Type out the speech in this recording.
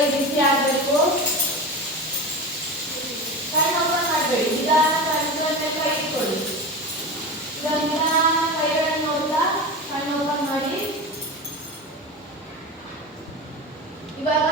ಕೈ ಬಿಸಿ ಆಗಬೇಕು. ಕಣ್ಣು ಓಪನ್ ಮಾಡಬೇಡಿ, ನಿಧಾನ ಕಣ್ಣು ಕೈ ಇಟ್ಕೊಳ್ಳಿ. ಈಗ ನಿಧಾನ ಕೈಗಳನ್ನು ನೋಡ್ತಾ ಕಣ್ಣು ಓಪನ್ ಮಾಡಿ. ಇವಾಗ